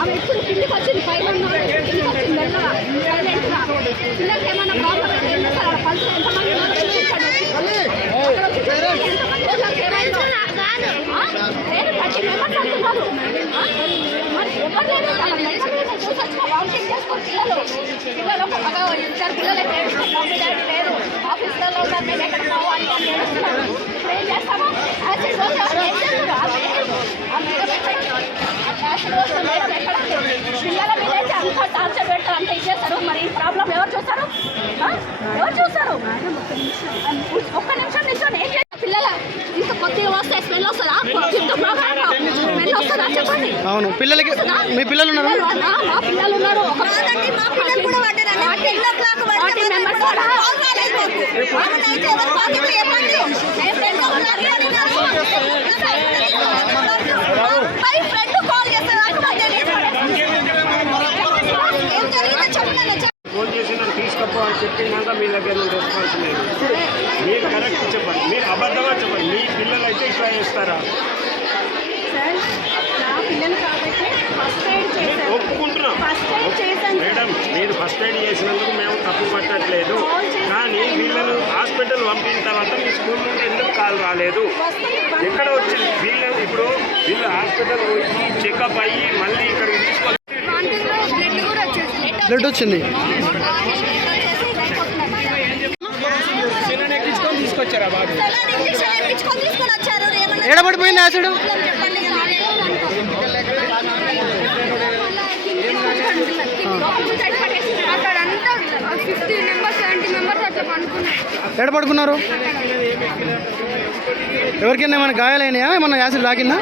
ఆమె ఎప్పుడు కిందికి వచ్చింది పైన కిందికి వచ్చింది మెల్లగా సైలెంట్గా పిల్లలకి ఏమైనా ప్రాబ్లం అయితే పల్స్ ఎంతమంది ఏమైందో నేను 30 మెంబర్స్ అంటున్నారు. మరి ఎవరు చూసొచ్చిన వామిటింగ్ చేసుకొని పిల్లలు ఒక మగ 2 పిల్లలు మమ్మీ డాడీ లేరు ఆఫీస్లలో ఉన్నారు మేము ఎక్కడ పోవాలి అని ఏడుస్తున్నారు. ఇప్పుడు ఏం చేస్తాము యాసిడ్ రోజు ఏం చేస్తారు ఆ మేడం ఎక్కడ యాసిడ్ రోజు మేడం ఎక్కడ పిల్లల మీద అయితే అంత టార్చర్ పెడతారు అంత ఇచ్చేస్తారు. మరి ఈ ప్రాబ్లం ఎవరు చూస్తారు ఎవరు చూస్తారు? ఒక్క నిమిషం నిల్చొని ఏం చేస్తారు పిల్లల ఇంత కొద్దిగా వస్తే స్మెల్ వస్తుందా స్మెల్ వస్తుందా చెప్పండి. అవును పిల్లలకి మీ పిల్లలు ఉన్నారు మా పిల్లలు ఉన్నారు ఫోన్ చేసి నన్ను తీసుకపో అని చెప్పినాక మీ దగ్గర నుండి రెస్పాన్స్ లేదు. మీరు కరెక్ట్ చెప్పండి, మీరు అబద్ధంగా చెప్పండి. మీ పిల్లలు అయితే ఇట్లా చేస్తారా? ఒప్పుకుంటున్నాం మేడం, మీరు ఫస్ట్ ఎయిడ్ చేసినందుకు మేము తప్పు పట్టట్లేదు. కానీ వీళ్ళను హాస్పిటల్ పంపిన తర్వాత మీ స్కూల్ నుండి ఎందుకు కాల్ రాలేదు? ఎక్కడ వచ్చింది వీళ్ళు? ఇప్పుడు వీళ్ళు హాస్పిటల్ పోయి చెకప్ అయ్యి మళ్ళీ ఇక్కడికి తీసుకొని బ్లడ్ వచ్చింది తీసుకొచ్చారా బాబు? ఎడబడిపోయింది యాసిడ్ ఎక్కడ పడుకున్నారు? ఎవరికైనా ఏమైనా గాయాలైనాయా? ఏమన్నా యాసిడ్ తాకిందా?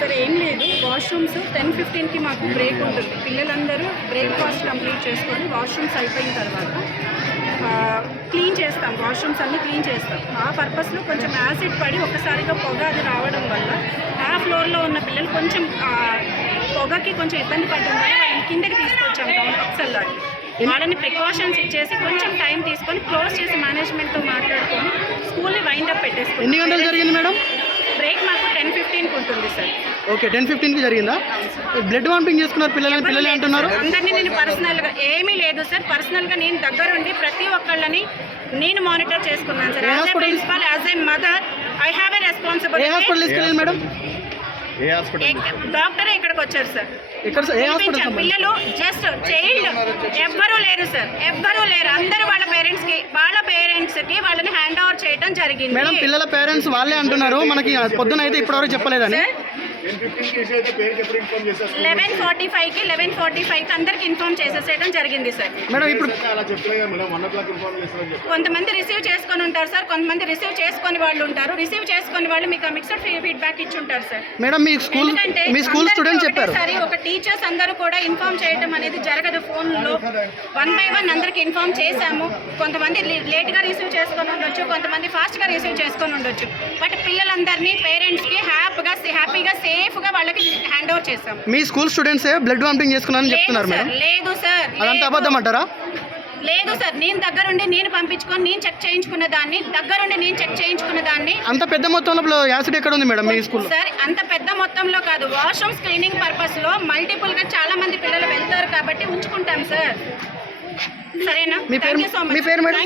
సరే ఏం లేదు. వాష్రూమ్స్ 10-15కి మాకు బ్రేక్ ఉంటుంది. పిల్లలందరూ బ్రేక్ఫాస్ట్ కంప్లీట్ చేసుకొని వాష్రూమ్స్ అయిపోయిన తర్వాత క్లీన్ చేస్తాం. వాష్రూమ్స్ అన్నీ క్లీన్ చేస్తాం. ఆ పర్పస్లో కొంచెం యాసిడ్ పడి ఒక్కసారిగా పొగ అది రావడం వల్ల ఆ ఫ్లోర్లో ఉన్న పిల్లలు కొంచెం పొగకి కొంచెం ఇబ్బంది పడడం వల్ల వాళ్ళని కిందకి తీసుకొచ్చాం పక్సల్లాకి. వాళ్ళని ప్రికాషన్స్ ఇచ్చేసి కొంచెం టైం తీసుకొని క్లోజ్ చేసి మేనేజ్మెంట్తో మాట్లాడుకొని స్కూల్ని వైండప్ పెట్టేసుకుని. ఎన్ని గంటలు జరిగింది మేడం? బ్రేక్ మాకు 10-15కి ఉంటుంది సార్. ఓకే 10-15కి జరిగిందా? బ్లడ్ వామిటింగ్ చేసుకున్నారు పిల్లలే అంటున్నారు. అందరినీ నేను పర్సనల్గా ఏమీ లేదు సార్. పర్సనల్గా నేను దగ్గరుండి ప్రతి ఒక్కళ్ళని నేను మానిటర్ చేసుకున్నాను sir. As a principal, as a mother, I have a responsibility. ఏ హాస్పిటల్ తీసుకెళ్ళారు మేడం? డాక్టరే ఇక్కడికి వచ్చారు సార్. పిల్లలు జస్ట్ చైల్డ్ ఎవ్వరూ లేరు సార్, ఎవ్వరూ లేరు. అందరూ వాళ్ళ పేరెంట్స్కి వాళ్ళని హ్యాండ్ ఓవర్ చేయడం జరిగింది. మేడం పిల్లల పేరెంట్స్ వాళ్ళే అంటున్నారు మనకి పొద్దున అయితే ఇప్పటివరకు చెప్పలేదని. 11:45కి అందరికి ఇన్ఫార్మ్ చేసేసేయడం జరిగింది సార్. మేడం ఇప్పుడు కొంతమంది రిసీవ్ చేసుకొని ఉంటారు సార్, కొంతమంది రిసీవ్ చేసుకొని వాళ్ళు ఉంటారు. రిసీవ్ చేసుకొని వాళ్ళు మీకు మిక్స్డ్ ఫీడ్బ్యాక్ ఇచ్చి ఉంటారు సార్. మేడం మీ స్కూల్ స్టూడెంట్స్ చెప్పారు సరే ఒక టీచర్స్ అందరూ కూడా ఇన్ఫార్మ్ చేయడం అనేది జరగదు. ఫోన్లో 1 by 1 అందరికి ఇన్ఫార్మ్ చేశాము. కొంతమంది లేట్గా రిసీవ్ చేసుకొని ఉండొచ్చు, కొంతమంది ఫాస్ట్గా రిసీవ్ చేసుకొని ఉండొచ్చు. బట్ పిల్లలందరినీ పేరెంట్స్కి హ్యాపీగా సేఫ్గా వాళ్ళకి హ్యాండ్ ఓవర్ చేస్తాం. మీ స్కూల్ స్టూడెంట్సే బ్లడ్ వామిటింగ్ చేసుకున్నారని చెప్తున్నారు మేడం. లేదు సార్, అదంతా అబద్ధం అంటారా? లేదు సార్, నేను దగ్గరుండి నేను పంపించుకొని నేను చెక్ చేయించుకున్న దాన్ని అంత పెద్ద మొత్తంలో యాసిడ్ ఎక్కడ ఉంది మేడం మీ స్కూల్? సార్ అంత పెద్ద మొత్తంలో కాదు, వాష్రూమ్స్ క్లీనింగ్ పర్పస్లో మల్టిపుల్గా చాలా మంది పిల్లలు వెళ్తారు కాబట్టి ఉంచుకుంటాం సార్. సరేనా? Thank you so much. మీ పేరు మేడం?